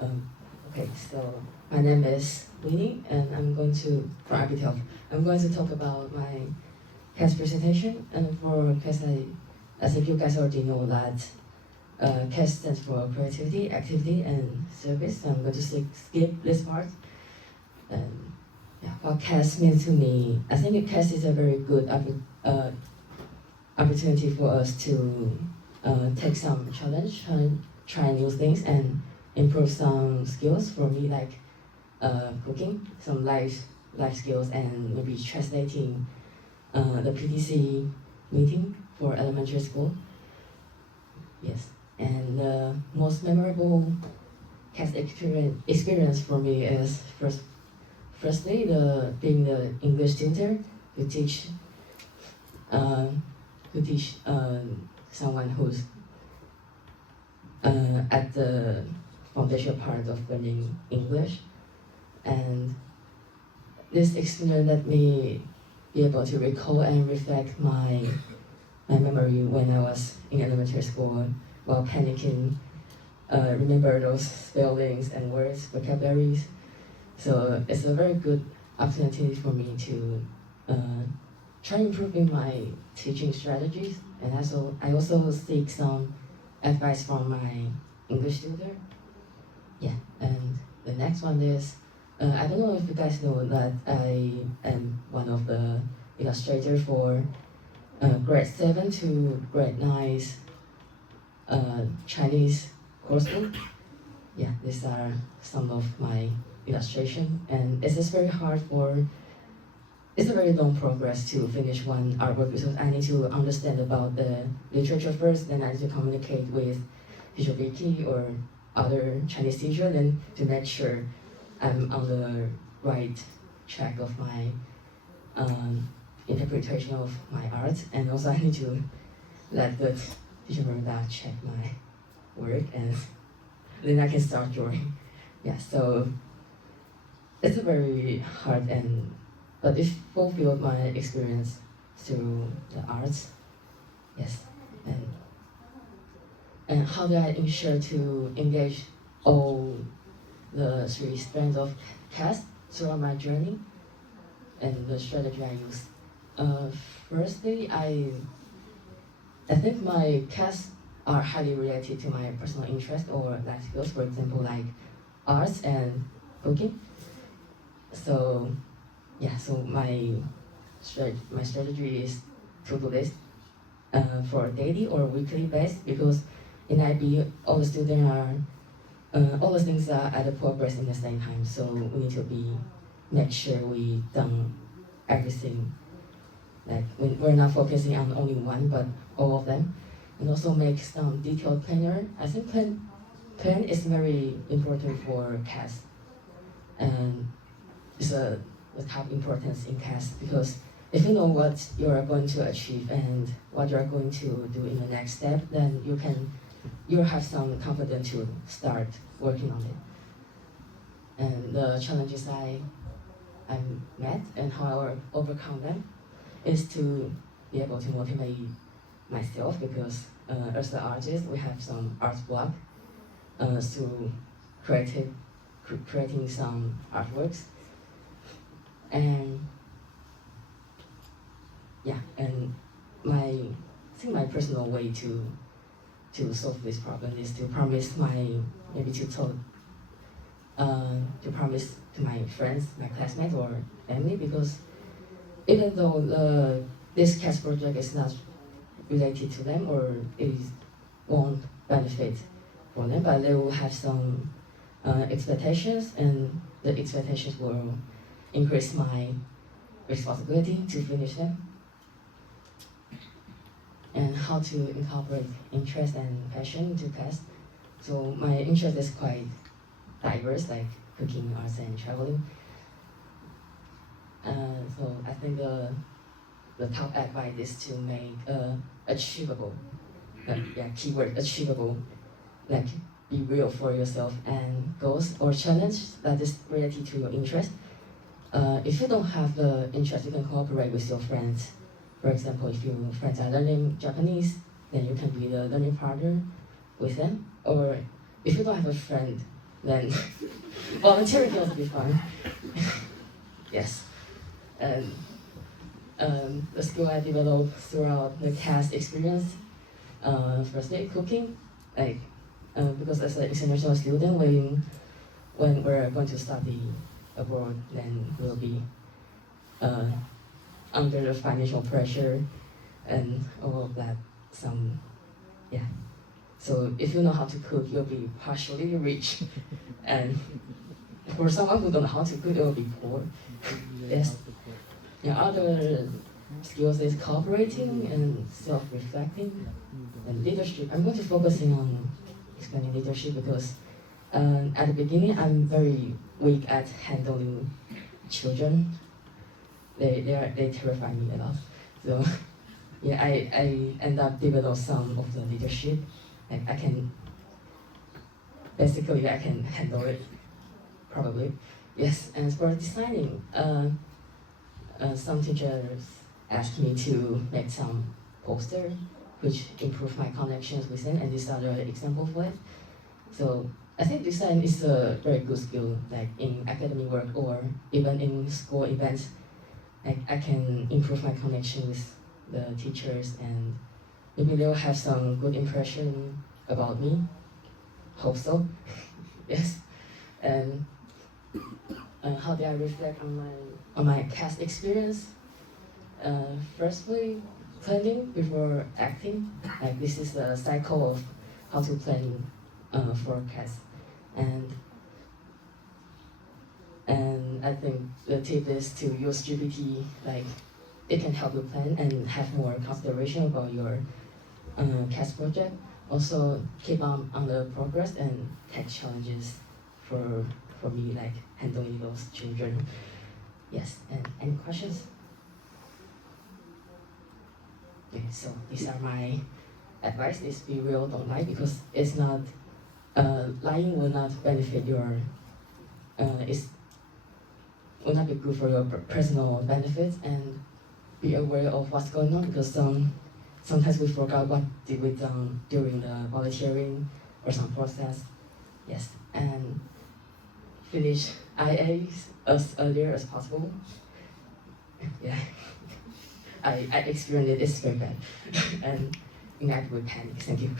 Um, okay, so my name is Winnie, and for Architect, I'm going to talk about my CAS presentation. And for CAS, I think you guys already know that CAS stands for Creativity, Activity, and Service. So I'm going to skip this part. And yeah, what CAS means to me, I think CAS is a very good opportunity for us to take some challenge, try new things, and improve some skills. For me, like cooking, some life skills, and maybe translating the PTC meeting for elementary school. Yes, and the most memorable CAS experience for me is firstly being the English tutor to teach uh, someone who's at the foundation part of learning English. And this experience let me be able to recall and reflect my memory when I was in elementary school while panicking, remember those spellings and words, vocabularies. So it's a very good opportunity for me to try improving my teaching strategies, and I also seek some advice from my English tutor. Yeah, and the next one is I don't know if you guys know that I am one of the illustrators for grade 7 to grade 9's Chinese coursebook. Yeah, these are some of my illustration, and it's just very hard it's a very long progress to finish one artwork because I need to understand about the literature first, then I need to communicate with teacher Vicky or other Chinese teacher, then to make sure I'm on the right track of my interpretation of my art, and also I need to let the teacher Miranda check my work, and then I can start drawing. Yeah, so it's a very hard but it fulfilled my experience through the arts. Yes, and how do I ensure to engage all the three strands of CAS throughout my journey and the strategy I use? Uh, Firstly, I think my CAS are highly related to my personal interest or life skills, for example, like arts and cooking. So yeah, so my strategy is to do this for daily or weekly base because in IB all the students are all the things are at a progress in the same time. So we need to make sure we done everything. Like we're not focusing on only one, but all of them, and also make some detailed planner. I think plan is very important for CAS, and it's the top importance in CAS because if you know what you are going to achieve and what you are going to do in the next step, then you'll have some confidence to start working on it. And the challenges I met and how I overcome them is to be able to motivate myself because as the artist we have some art block through creating some artworks, and yeah, and I think my personal way to solve this problem is to promise maybe to promise to my friends, my classmates or family, because even though this CAS project is not related to them or it won't benefit for them, but they will have some expectations, and the expectations will increase my responsibility to finish them. And how to incorporate interest and passion into CAS. So my interest is quite diverse, like cooking, arts, and traveling. So I think the top advice is to make achievable, keyword achievable, like be real for yourself and goals or challenge that is related to your interest. If you don't have the interest, you can cooperate with your friends. For example, if your friends are learning Japanese, then you can be the learning partner with them. Or if you don't have a friend then volunteering can also be fun. Yes. And the skill I developed throughout the cast experience, firstly cooking, like because as an international student, when we're going to study abroad, then we'll be under the financial pressure and all of that. Yeah. So if you know how to cook, you'll be partially rich, and for someone who don't know how to cook, you'll be poor. Yes. Yeah. Other skills is cooperating and self-reflecting and leadership. I'm going to focusing on explaining leadership because at the beginning I'm very weak at handling children. They terrify me a lot. So yeah, I end up develop some of the leadership. Like I can handle it probably. Yes, and for designing, some teachers asked me to make some poster which improve my connections with them, and these are the example for it. So I think design is a very good skill, like in academic work or even in school events. Like I can improve my connection with the teachers, and maybe they'll have some good impression about me. Hope so. Yes. And how did I reflect on my cast experience? Firstly, planning before acting. Like this is a cycle of how to plan for cast, and I think the tip is to use GPT. Like it can help you plan and have more consideration about your cast project. Also keep on the progress and take challenges for me, like handling those children. Yes, and any questions? Okay, so these are my advice is be real, don't lie, because it's not lying will not benefit your it's will not be good for your personal benefits, and be aware of what's going on because sometimes we forgot what did we done during the volunteering or some process. Yes, and finish IAs as earlier as possible. Yeah, I experienced it. It's very bad, and inadequate panic. Thank you.